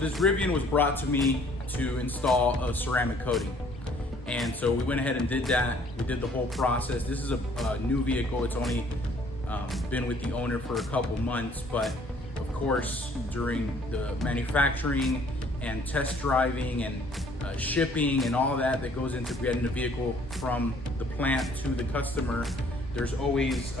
this Rivian was brought to me to install a ceramic coating. And so we went ahead and did that. We did the whole process. This is a new vehicle. It's only been with the owner for a couple months, but of course, during the manufacturing and test driving and shipping and all that goes into getting the vehicle from the plant to the customer, there's always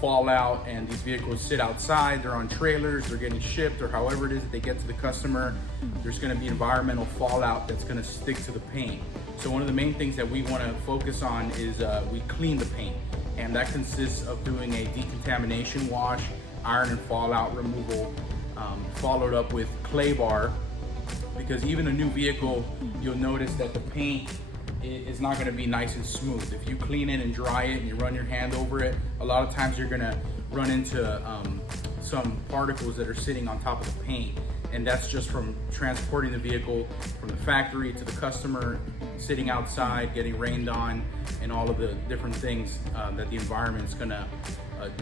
fallout, and these vehicles sit outside, they're on trailers, they're getting shipped, or however it is that they get to the customer. There's going to be environmental fallout that's going to stick to the paint. So one of the main things that we want to focus on is we clean the paint, and that consists of doing a decontamination wash, iron and fallout removal, followed up with clay bar, because even a new vehicle, you'll notice that the paint is not going to be nice and smooth. If you clean it and dry it and you run your hand over it, a lot of times you're going to run into some particles that are sitting on top of the paint, and that's just from transporting the vehicle from the factory to the customer, sitting outside, getting rained on, and all of the different things that the environment is going to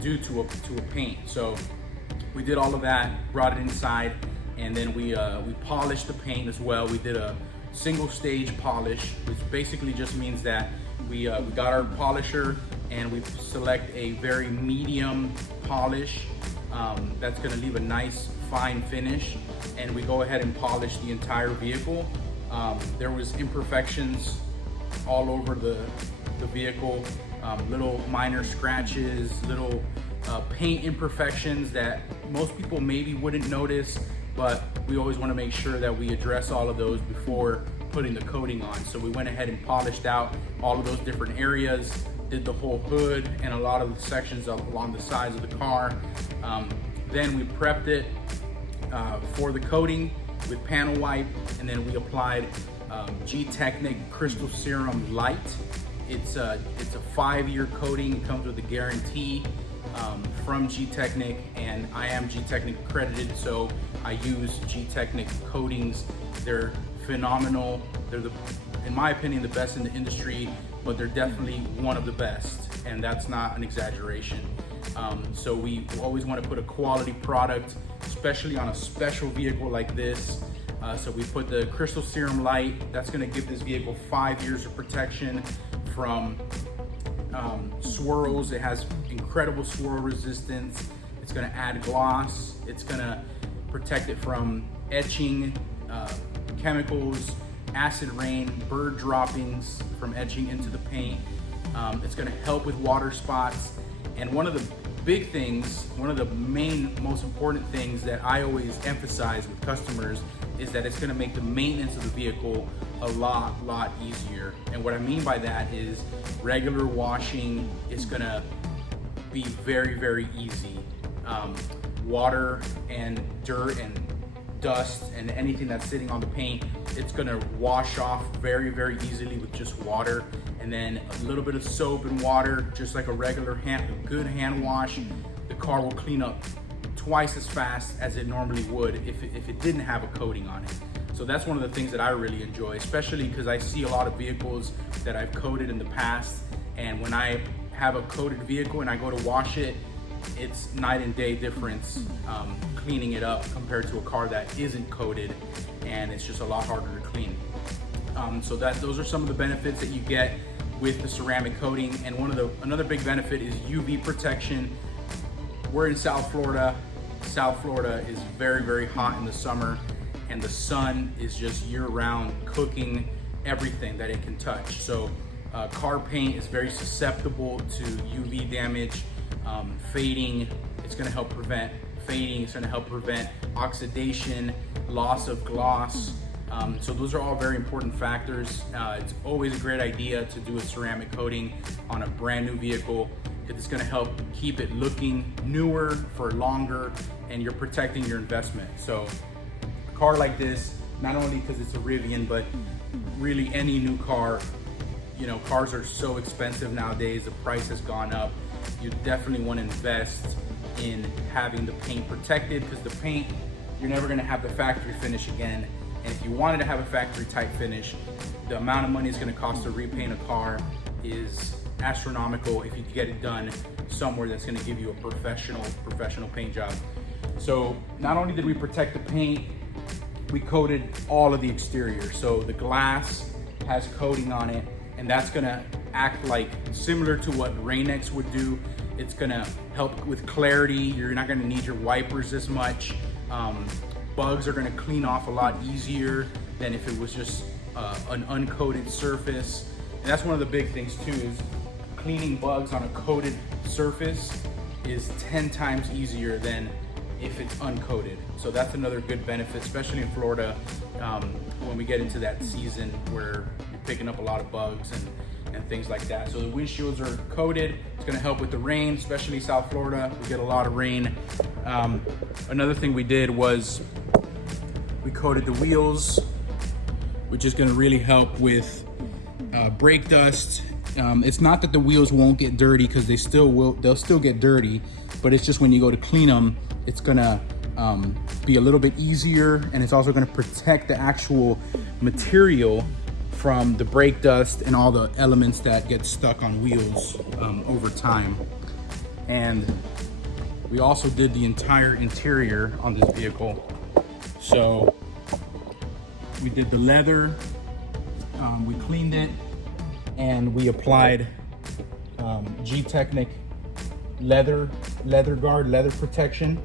do to a paint. So we did all of that, brought it inside, and then we polished the paint as well. We did a single stage polish, which basically just means that we got our polisher and we select a very medium polish that's going to leave a nice fine finish, and we go ahead and polish the entire vehicle. There was imperfections all over the vehicle, little minor scratches, little paint imperfections that most people maybe wouldn't notice, but we always want to make sure that we address all of those before putting the coating on. So we went ahead and polished out all of those different areas, did the whole hood and a lot of the sections along the sides of the car. Then we prepped it for the coating with panel wipe, and then we applied Gtechniq Crystal Serum Light. It's a 5-year coating. It comes with a guarantee from Gtechniq, and I am Gtechniq accredited, so I use Gtechniq coatings. They're phenomenal. They're, in my opinion, the best in the industry, but they're definitely one of the best, and that's not an exaggeration. So we always want to put a quality product, especially on a special vehicle like this. So we put the Crystal Serum Light. That's going to give this vehicle 5 years of protection from swirls. It has incredible swirl resistance. It's going to add gloss. It's going to protect it from etching, chemicals, acid rain, bird droppings from etching into the paint. It's going to help with water spots. And one of the big things, one of the main, most important things that I always emphasize with customers is that it's going to make the maintenance of the vehicle a lot easier. And what I mean by that is regular washing is going to be very easy. Water and dirt and dust and anything that's sitting on the paint, it's going to wash off very easily with just water, and then a little bit of soap and water, just like a regular good hand wash. The car will clean up twice as fast as it normally would if it didn't have a coating on it. So that's one of the things that I really enjoy, especially because I see a lot of vehicles that I've coated in the past, and when I have a coated vehicle and I go to wash it, it's night and day difference cleaning it up compared to a car that isn't coated, and it's just a lot harder to clean. So those are some of the benefits that you get with the ceramic coating. And another big benefit is UV protection. We're in South Florida. South Florida is very hot in the summer, and the sun is just year-round cooking everything that it can touch. So car paint is very susceptible to UV damage, fading. It's going to help prevent fading. It's going to help prevent oxidation, loss of gloss. So those are all very important factors. It's always a great idea to do a ceramic coating on a brand new vehicle, because it's going to help keep it looking newer for longer, and you're protecting your investment. So a car like this, not only because it's a Rivian, but really any new car, you know, cars are so expensive nowadays. The price has gone up. You definitely want to invest in having the paint protected, because the paint, you're never going to have the factory finish again. And if you wanted to have a factory type finish, the amount of money it's going to cost to repaint a car is astronomical if you get it done somewhere that's going to give you a professional paint job. So not only did we protect the paint, we coated all of the exterior. So the glass has coating on it, and that's gonna act like similar to what Rain-X would do. It's gonna help with clarity. You're not gonna need your wipers as much. Bugs are gonna clean off a lot easier than if it was just an uncoated surface. And that's one of the big things too, is cleaning bugs on a coated surface is 10 times easier than if it's uncoated. So that's another good benefit, especially in Florida, when we get into that season where you're picking up a lot of bugs and things like that. So the windshields are coated. It's gonna help with the rain, especially South Florida. We get a lot of rain. Another thing we did was we coated the wheels, which is gonna really help with brake dust. It's not that the wheels won't get dirty, because they'll still get dirty, but it's just when you go to clean them, it's gonna be a little bit easier, and it's also gonna protect the actual material from the brake dust and all the elements that get stuck on wheels over time. And we also did the entire interior on this vehicle. So we did the leather, we cleaned it, and we applied Gtechniq leather guard, leather protection.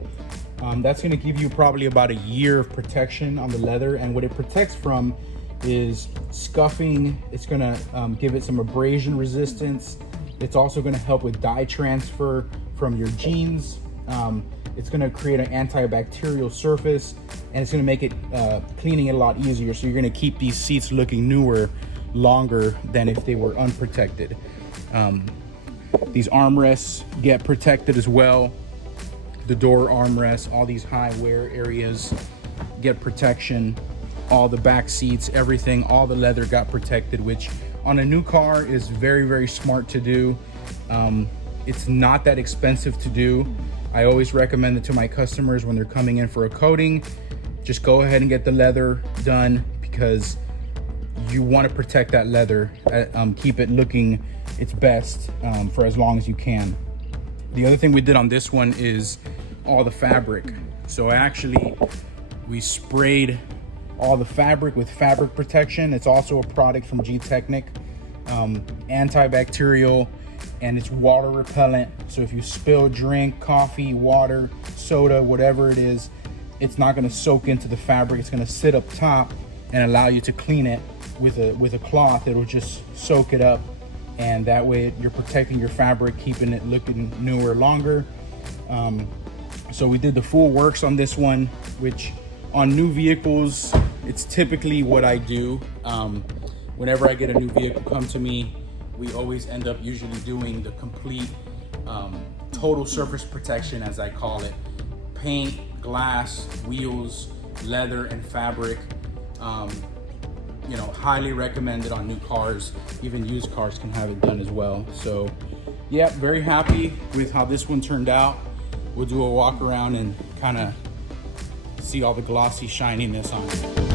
That's gonna give you probably about a year of protection on the leather, and what it protects from is scuffing. It's gonna give it some abrasion resistance. It's also gonna help with dye transfer from your jeans. It's gonna create an antibacterial surface, and it's gonna make it cleaning it a lot easier. So you're gonna keep these seats looking newer longer than if they were unprotected. These armrests get protected as well. The door armrests, all these high wear areas get protection. All the back seats, everything, all the leather got protected, which on a new car is very, very smart to do. It's not that expensive to do. I always recommend it to my customers when they're coming in for a coating. Just go ahead and get the leather done, because you want to protect that leather, keep it looking its best for as long as you can. The other thing we did on this one is all the fabric. So we sprayed all the fabric with fabric protection. It's also a product from Gtechniq, antibacterial, and it's water repellent. So if you spill drink, coffee, water, soda, whatever it is, it's not gonna soak into the fabric. It's gonna sit up top and allow you to clean it with a cloth. It'll just soak it up, and that way you're protecting your fabric, keeping it looking newer longer. So we did the full works on this one, which on new vehicles, it's typically what I do. Whenever I get a new vehicle come to me, we always end up usually doing the complete total surface protection, as I call it. Paint, glass, wheels, leather, and fabric. You know, highly recommended on new cars. Even used cars can have it done as well. So yeah, very happy with how this one turned out. We'll do a walk around and kind of see all the glossy shininess on it.